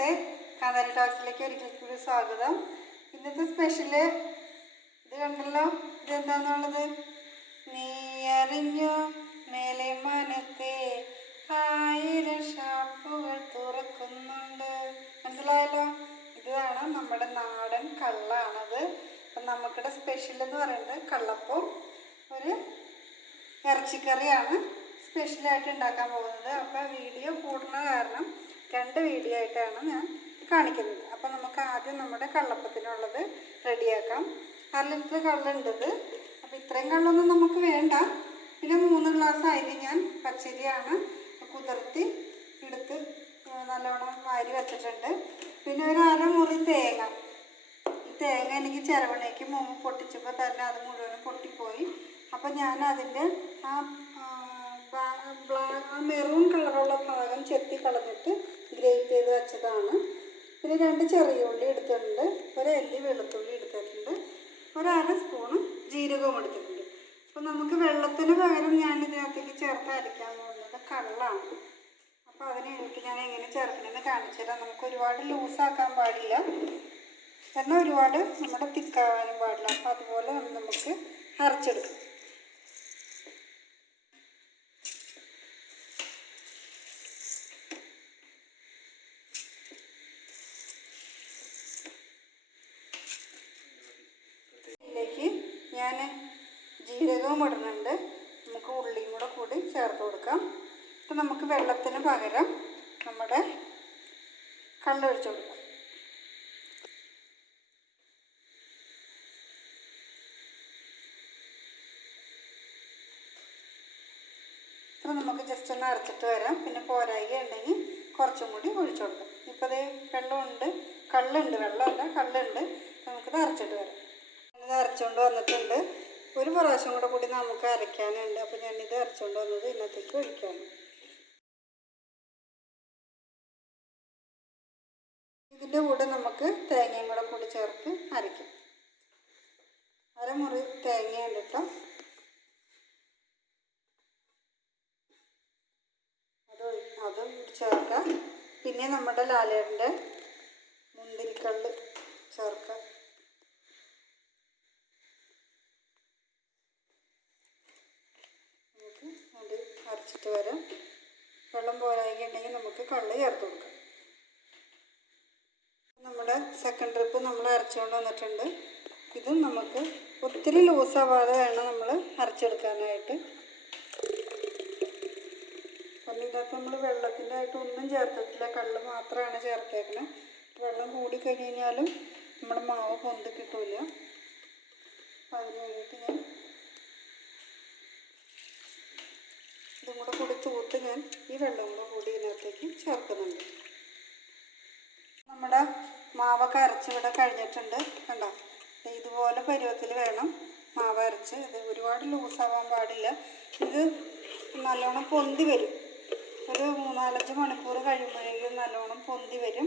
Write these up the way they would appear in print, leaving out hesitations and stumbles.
ഇന്നത്തെ കാന്താരി ടോക്സിലേക്ക് ഒരിക്കൽ കൂടി സ്വാഗതം. ഇന്നത്തെ സ്പെഷ്യല് ഇത് കണ്ടല്ലോ, ഇതെന്താന്നുള്ളത്. നീ അറിഞ്ഞോ മേലെ മനത്തെ 1000 ഷാപ്പുകൾ തുറക്കുന്നുണ്ട്. മനസ്സിലായല്ലോ? ഇതാണ് നമ്മുടെ നാടൻ കള്ളാണത്. അപ്പം നമുക്കിടെ സ്പെഷ്യൽ എന്ന് പറയുന്നത് കള്ളപ്പം ഒരു ഇറച്ചിക്കറിയാണ് സ്പെഷ്യലായിട്ട് ഉണ്ടാക്കാൻ പോകുന്നത്. അപ്പോൾ വീഡിയോ കൂടുന്ന കാരണം 2 വീഡിയോ ആയിട്ടാണ് ഞാൻ കാണിക്കുന്നത്. അപ്പോൾ നമുക്ക് ആദ്യം നമ്മുടെ കള്ളപ്പത്തിനുള്ളത് റെഡിയാക്കാം. 1/2 ലിറ്റർ കള്ളുണ്ടത്. അപ്പോൾ ഇത്രയും കള്ളൊന്നും നമുക്ക് വേണ്ട. പിന്നെ 3 ഗ്ലാസ് അരി ഞാൻ പച്ചരിയാണ് കുതിർത്തി എടുത്ത് നല്ലോണം വാരി വെച്ചിട്ടുണ്ട്. പിന്നെ ഒരു 1/2 മുറി തേങ്ങ. ഈ തേങ്ങ എനിക്ക് ചിരവണയ്ക്ക് മുമ്പ് പൊട്ടിച്ചപ്പോൾ തന്നെ അത് മുഴുവനും പൊട്ടിപ്പോയി. അപ്പം ഞാൻ അതിൻ്റെ ആ മെറൂൺ കളറുള്ള ഭാഗം ചെത്തി കളഞ്ഞിട്ട് ഗ്രേറ്റ് ചെയ്ത് വെച്ചതാണ്. പിന്നെ 2 ചെറിയ ഉള്ളി എടുത്തിട്ടുണ്ട്, 1 അല്ലി വെളുത്തുള്ളി എടുത്തിട്ടുണ്ട്, 1/2 സ്പൂണ് ജീരകവും എടുത്തിട്ടുണ്ട്. അപ്പം നമുക്ക് വെള്ളത്തിന് പകരം ഞാൻ ഇതിനകത്തേക്ക് ചേർത്ത് അരയ്ക്കാൻ പോകുന്നത് കള്ളാണ്. അപ്പോൾ അതിന് വേണ്ടിയിട്ട് ഞാൻ എങ്ങനെ ചേർക്കണമെന്ന് കാണിച്ചു തരാം. നമുക്ക് ഒരുപാട് ലൂസാക്കാൻ പാടില്ല, എന്നാൽ ഒരുപാട് നമ്മുടെ തിക്കാവാനും പാടില്ല. അപ്പോൾ അതുപോലെ നമുക്ക് അരച്ചെടുക്കാം. ഞാൻ ജീരകവും ഇടുന്നുണ്ട്, നമുക്ക് ഉള്ളിയും കൂടി ചേർത്ത് കൊടുക്കാം. അപ്പം നമുക്ക് വെള്ളത്തിന് പകരം നമ്മുടെ കള്ളൊഴിച്ച് കൊടുക്കാം. ഇപ്പം നമുക്ക് ജസ്റ്റ് ഒന്ന് അരച്ചിട്ട് വരാം. പിന്നെ പോരായി ഉണ്ടെങ്കിൽ കുറച്ചും കൂടി ഒഴിച്ചു കൊടുക്കാം. ഇപ്പോൾ അതേ വെള്ളമുണ്ട്, കള്ളുണ്ട്, വെള്ളമല്ല കള്ളുണ്ട്. നമുക്കിത് അരച്ചിട്ട് വരാം. ഇത് അരച്ചുകൊണ്ട് വന്നിട്ടുണ്ട്. ഒരു പ്രാവശ്യം കൂടി നമുക്ക് അരയ്ക്കാനുണ്ട്. അപ്പോൾ ഞാനിത് അരച്ചുകൊണ്ട് വന്നത് ഇന്നത്തേക്ക് ഒഴിക്കാണ്. ഇതിൻ്റെ കൂടെ നമുക്ക് തേങ്ങയും കൂടി ചേർത്ത് അരയ്ക്കാം. 1/2 മുറി തേങ്ങയുണ്ട് കേട്ടോ. അതും ചേർക്കാം. പിന്നെ നമ്മുടെ ലാലേട്ടൻ്റെ മുന്തിരിക്കള്ള് ചേർക്കാം. അത് അരച്ചിട്ട് വരാം. വെള്ളം പോരായിട്ടുണ്ടെങ്കിൽ നമുക്ക് കള്ള് ചേർത്ത് കൊടുക്കാം. നമ്മുടെ സെക്കൻഡ് ട്രിപ്പ് നമ്മൾ അരച്ചുകൊണ്ട് വന്നിട്ടുണ്ട്. ഇതും നമുക്ക് ഒത്തിരി ലൂസാവാതെ വേണം നമ്മൾ അരച്ചെടുക്കാനായിട്ട്. കാരണം ഇതിനകത്ത് നമ്മൾ വെള്ളത്തിൻ്റെ ആയിട്ട് ഒന്നും ചേർത്തിട്ടില്ല, കള്ള് മാത്രമാണ് ചേർത്തേക്കുന്നത്. വെള്ളം കൂടി കഴിഞ്ഞ് കഴിഞ്ഞാലും നമ്മുടെ മാവ് പൊന്തി കിട്ടില്ല. അപ്പം അതിന് വേണ്ടിയിട്ട് ഞാൻ ഇതും കൂടി തൂത്ത് ഞാൻ ഈ വെള്ളം കൂടി ഇതിനകത്തേക്ക് ചേർക്കുന്നുണ്ട്. നമ്മുടെ മാവൊക്കെ അരച്ചിവിടെ കഴിഞ്ഞിട്ടുണ്ട്. കണ്ടോ, ഇതുപോലെ പരുവത്തിൽ വേണം മാവ് അരച്ച്. ഇത് ഒരുപാട് ലൂസാവാൻ പാടില്ല. ഇത് നല്ലോണം പൊന്തി വരും. ഒരു 3-4 മണിക്കൂർ കഴിയുമ്പോഴേക്കും നല്ലോണം പൊന്തി വരും.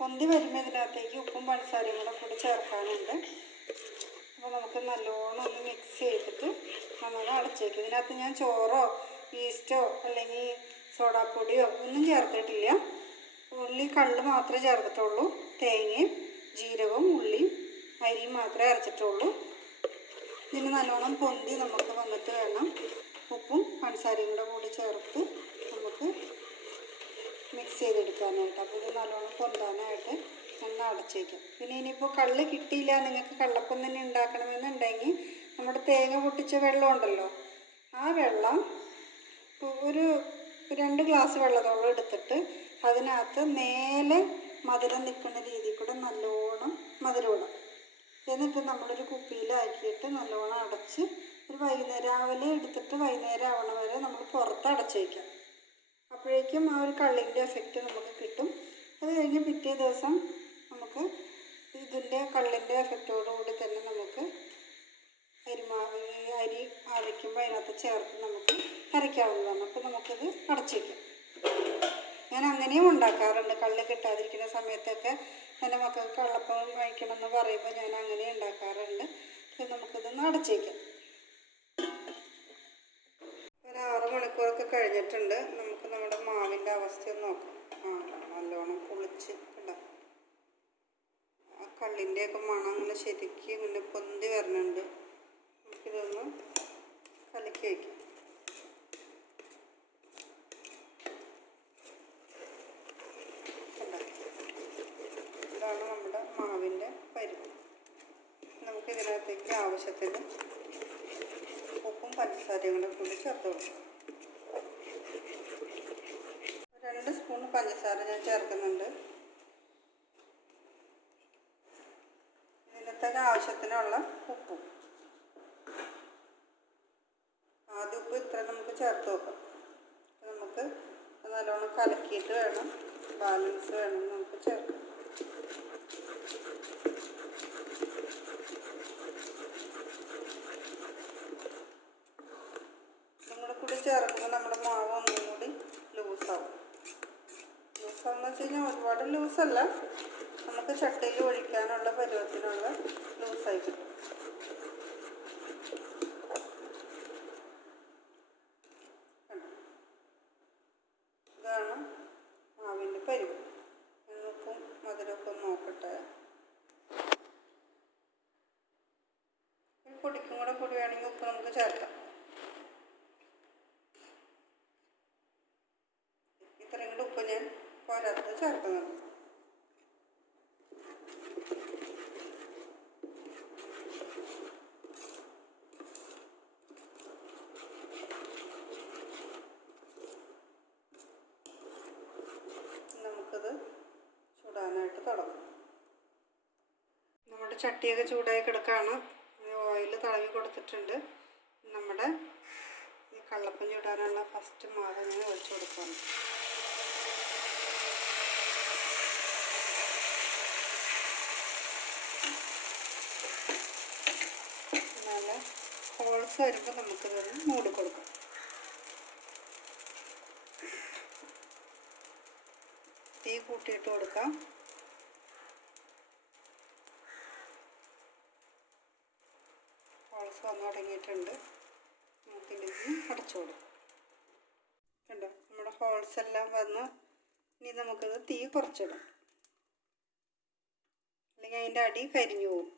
പൊന്തി വരുമ്പോൾ ഇതിനകത്തേക്ക് ഉപ്പും പഞ്ചസാരയും കൂടി ചേർക്കാനുണ്ട്. അപ്പോൾ നമുക്ക് നല്ലോണം ഒന്ന് മിക്സ് ചെയ്തിട്ട് നമ്മൾ അടച്ചേക്കും. ഇതിനകത്ത് ഞാൻ ചോറോ ഈസ്റ്റോ അല്ലെങ്കിൽ സോഡാപ്പൊടിയോ ഒന്നും ചേർത്തിട്ടില്ല. ഉള്ളി കള്ള് മാത്രമേ ചേർത്തിട്ടുള്ളൂ. തേങ്ങയും ജീരകവും ഉള്ളിയും അരിയും മാത്രമേ അരച്ചിട്ടുള്ളൂ. ഇതിന് നല്ലോണം പൊന്തി നമുക്ക് വന്നിട്ട് വേണം ഉപ്പും പഞ്ചസാരയും കൂടി ചേർത്ത് നമുക്ക് മിക്സ് ചെയ്തെടുക്കാനായിട്ട്. അപ്പോൾ ഇത് നല്ലോണം പൊന്താനായിട്ട് ഒന്ന് അടച്ചേക്കാം. പിന്നെ ഇനിയിപ്പോൾ കള്ള് കിട്ടിയില്ല, നിങ്ങൾക്ക് കള്ളപ്പം തന്നെ ഉണ്ടാക്കണമെന്നുണ്ടെങ്കിൽ നമ്മുടെ തേങ്ങ പൊട്ടിച്ച വെള്ളം ഉണ്ടല്ലോ, ആ വെള്ളം ഒരു 2 ഗ്ലാസ് വെള്ളത്തോളം എടുത്തിട്ട് അതിനകത്ത് മേലെ മധുരം നിൽക്കുന്ന രീതിയിൽ കൂടെ നല്ലോണം മധുരം ഇടാം. എന്നിട്ട് നമ്മളൊരു കുപ്പിയിലാക്കിയിട്ട് നല്ലോണം അടച്ച് ഒരു വൈകുന്നേരം രാവിലെ എടുത്തിട്ട് വൈകുന്നേരം ആവണ വരെ നമ്മൾ പുറത്ത് അടച്ച് വയ്ക്കാം. അപ്പോഴേക്കും ആ ഒരു കള്ളിൻ്റെ എഫക്റ്റ് നമുക്ക് കിട്ടും. അത് കഴിഞ്ഞ് പിറ്റേ ദിവസം നമുക്ക് ഇതിൻ്റെ കള്ളിൻ്റെ എഫക്റ്റോടുകൂടി തന്നെ നമുക്ക് അരി ആവിക്കുമ്പോൾ അതിനകത്ത് ചേർത്ത് നമുക്ക് അരയ്ക്കാവുന്നതാണ്. അപ്പോൾ നമുക്കത് അടച്ച് വയ്ക്കാം. ഞാൻ അങ്ങനെയും ഉണ്ടാക്കാറുണ്ട്. കള്ള് കിട്ടാതിരിക്കുന്ന സമയത്തൊക്കെ എൻ്റെ മക്കൾക്ക് കള്ളപ്പം കഴിക്കണമെന്ന് പറയുമ്പോൾ ഞാൻ അങ്ങനെ ഉണ്ടാക്കാറുണ്ട്. അപ്പോൾ നമുക്കിതൊന്ന് അടച്ച് വയ്ക്കാം. ഒരു 6 മണിക്കൂറൊക്കെ കഴിഞ്ഞിട്ടുണ്ട്. നമുക്ക് നമ്മുടെ മാവിൻ്റെ അവസ്ഥ നോക്കാം. നല്ലോണം പുളിച്ച് കല്ലിൻ്റെയൊക്കെ മണം അങ്ങനെ ശരിക്കും ഇങ്ങനെ പൊന്തി വരുന്നുണ്ട്. നമുക്കിതൊന്ന് കലക്കി വയ്ക്കാം. ഇതാണ് നമ്മുടെ മാവിൻ്റെ പരുവ്. നമുക്കിതിനകത്തേക്ക് ആവശ്യത്തിന് ഉപ്പും പഞ്ചസാരയും കൂടെ കൂടി ചേർത്ത് കൊടുക്കാം. 2 സ്പൂൺ പഞ്ചസാര ഞാൻ ചേർക്കുന്നുണ്ട്. ഇതിനകത്തേക്ക് ആവശ്യത്തിനുള്ള ഉപ്പും. ആദ്യം ഉപ്പ് ഇത്ര നമുക്ക് ചേർത്ത് വെക്കാം. നമുക്ക് നല്ലോണം കലക്കിയിട്ട് വേണം, ബാലൻസ് വേണം നമുക്ക് ചേർക്കാം. ഇതും കൂടി ചേർക്കുമ്പോൾ നമ്മുടെ മാവ് ഒന്നും കൂടി ലൂസാവും. ലൂസാവെന്ന് വെച്ച് കഴിഞ്ഞാൽ ഒരുപാട് ലൂസല്ല, നമുക്ക് ചട്ടിയിൽ ഒഴിക്കാനുള്ള പരുവത്തിനുള്ള ലൂസായി കിട്ടും. ഇതാണ് മാവിൻ്റെ പരുവ്. ഉപ്പും മധുരമൊക്കെ ഒന്ന് നോക്കട്ടെ. പൊടിക്കും കൂടെ പൊടി വേണമെങ്കിൽ ഉപ്പ് നമുക്ക് ചേർക്കാം. ഇത്രയും കൂടെ ഉപ്പ് ഞാൻ പോരാത്തത് ചേർക്കുന്നുണ്ട്. നമുക്കത് ചൂടാനായിട്ട് തുടങ്ങും. നമ്മുടെ ചട്ടിയൊക്കെ ചൂടായി കിടക്കുകയാണ്. ഓയിൽ തടവി കൊടുത്തിട്ടുണ്ട്. നമ്മുടെ ഈ കള്ളപ്പം ചൂടാനുള്ള ഫസ്റ്റ് മാവ് ഇങ്ങനെ ഒഴിച്ചു കൊടുക്കണം. നല്ല ഹോൾസ് വരുമ്പോൾ നമുക്കിതൊന്ന് മൂടി കൊടുക്കാം. തീ കൂട്ടിയിട്ട് കൊടുക്കാം. ഹോൾസ് വന്നു തുടങ്ങിയിട്ടുണ്ട്. നമുക്കിതിലേക്ക് അടച്ചു കൊടുക്കാം. കണ്ടോ, നമ്മുടെ ഹോൾസ് എല്ലാം വന്ന് ഇനി നമുക്കത് തീ കുറച്ചിടാം, അല്ലെങ്കിൽ അതിൻ്റെ അടി കരിഞ്ഞു പോകും.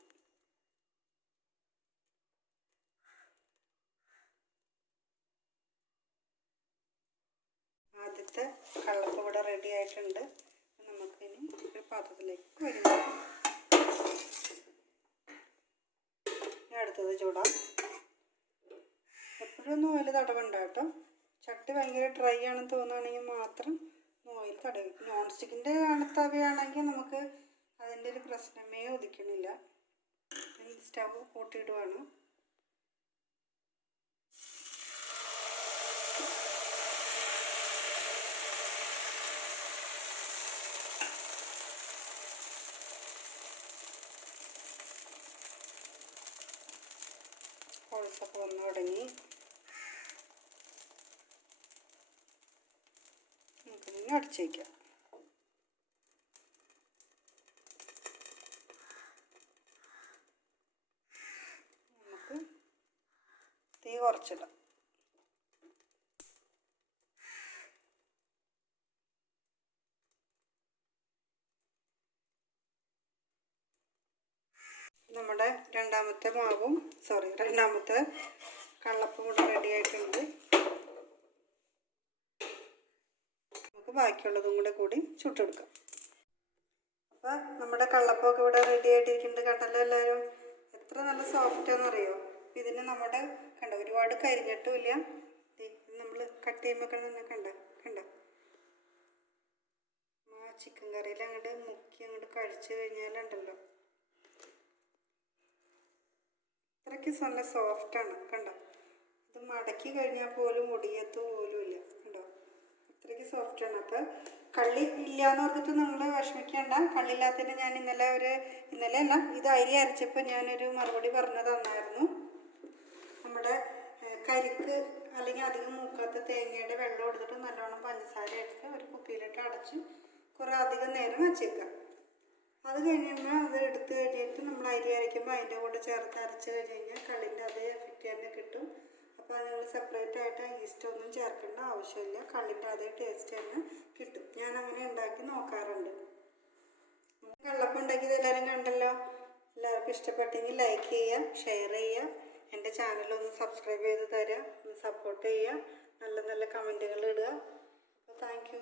ആദ്യത്തെ കള്ളപ്പം ഇവിടെ റെഡി ആയിട്ടുണ്ട്. നമുക്കിനി ഒരു പാത്രത്തിലേക്ക് വരുന്നു. അടുത്തത് ചൂടാം. എപ്പോഴൊന്നും ഓയിൽ തടവണ്ട കേട്ടോ. ചട്ടി ഭയങ്കര ഡ്രൈ ആണെന്ന് തോന്നുകയാണെങ്കിൽ മാത്രം ഓയിൽ തടവി. നോൺ സ്റ്റിക്കിൻ്റെ തവയാണെങ്കിൽ നമുക്ക് അതിൻ്റെ ഒരു പ്രശ്നമേ ഉദിക്കണില്ല. സ്റ്റവ് കൂട്ടിയിടുവാണ്. ഹോൾസൊക്കെ വന്നു തുടങ്ങി. നമുക്കിനി അടച്ചു വയ്ക്കാം. നമുക്ക് തീ കുറച്ചിടാം. നമ്മുടെ രണ്ടാമത്തെ കള്ളപ്പം കൂടെ റെഡി ആയിട്ടുണ്ട്. നമുക്ക് ബാക്കിയുള്ളതും കൂടി ചുട്ടെടുക്കാം. അപ്പോൾ നമ്മുടെ കള്ളപ്പമൊക്കെ ഇവിടെ റെഡി ആയിട്ടിരിക്കുന്നുണ്ട്. കണ്ടല്ലോ എല്ലാവരും, എത്ര നല്ല സോഫ്റ്റാന്ന് അറിയോ. ഇതിന് നമ്മുടെ കണ്ട ഒരുപാട് കരിഞ്ഞിട്ടുമില്ല. നമ്മൾ കട്ട് ചെയ്യുമ്പോൾ കണ്ട ആ ചിക്കൻ കറിയിൽ അങ്ങോട്ട് കഴിച്ചു കഴിഞ്ഞാലുണ്ടല്ലോ, അത്രയ്ക്ക് നല്ല സോഫ്റ്റാണ്. കണ്ടോ, ഇത് മടക്കി കഴിഞ്ഞാൽ പോലും ഒടിയത്ത് പോലും ഇല്ല. കണ്ടോ, അത്രയ്ക്ക് സോഫ്റ്റാണ്. അപ്പോൾ കള്ളി ഇല്ലയെന്ന് ഓർത്തിട്ട് നിങ്ങൾ വിഷമിക്കേണ്ട. കള്ളില്ലാത്തതിന് ഞാൻ ഇന്നലെയല്ല, ഇത് അരി അരച്ചപ്പോൾ ഞാനൊരു മറുപടി പറഞ്ഞു തന്നായിരുന്നു. നമ്മുടെ കരിക്ക് അല്ലെങ്കിൽ അധികം മൂക്കാത്ത തേങ്ങയുടെ വെള്ളം എടുത്തിട്ട് നല്ലോണം പഞ്ചസാര എടുത്ത് ഒരു കുപ്പിയിലിട്ട് അടച്ച് കുറേ അധികം നേരം വച്ചേക്കാം. അത് കഴിഞ്ഞാൽ അത് എടുത്ത് കഴിഞ്ഞിട്ട് നമ്മൾ അരി അരയ്ക്കുമ്പോൾ അതിൻ്റെ കൂടെ ചേർത്ത് അരച്ച് കഴിഞ്ഞാൽ കള്ളിൻ്റെ അതേ എഫക്റ്റ് തന്നെ കിട്ടും. അപ്പോൾ അത് നിങ്ങൾ സെപ്പറേറ്റ് ആയിട്ട് ഈസ്റ്റ് ഒന്നും ചേർക്കേണ്ട ആവശ്യമില്ല. കള്ളിൻ്റെ അതേ ടേസ്റ്റ് തന്നെ കിട്ടും. ഞാൻ അങ്ങനെ ഉണ്ടാക്കി നോക്കാറുണ്ട്. കള്ളപ്പം ഉണ്ടാക്കിയത് എല്ലാവരും കണ്ടല്ലോ. എല്ലാവർക്കും ഇഷ്ടപ്പെട്ടെങ്കിൽ ലൈക്ക് ചെയ്യുക, ഷെയർ ചെയ്യുക, എൻ്റെ ചാനലൊന്ന് സബ്സ്ക്രൈബ് ചെയ്ത് തരിക, ഒന്ന് സപ്പോർട്ട് ചെയ്യുക, നല്ല നല്ല കമൻറ്റുകൾ ഇടുക. അപ്പോൾ താങ്ക് യു.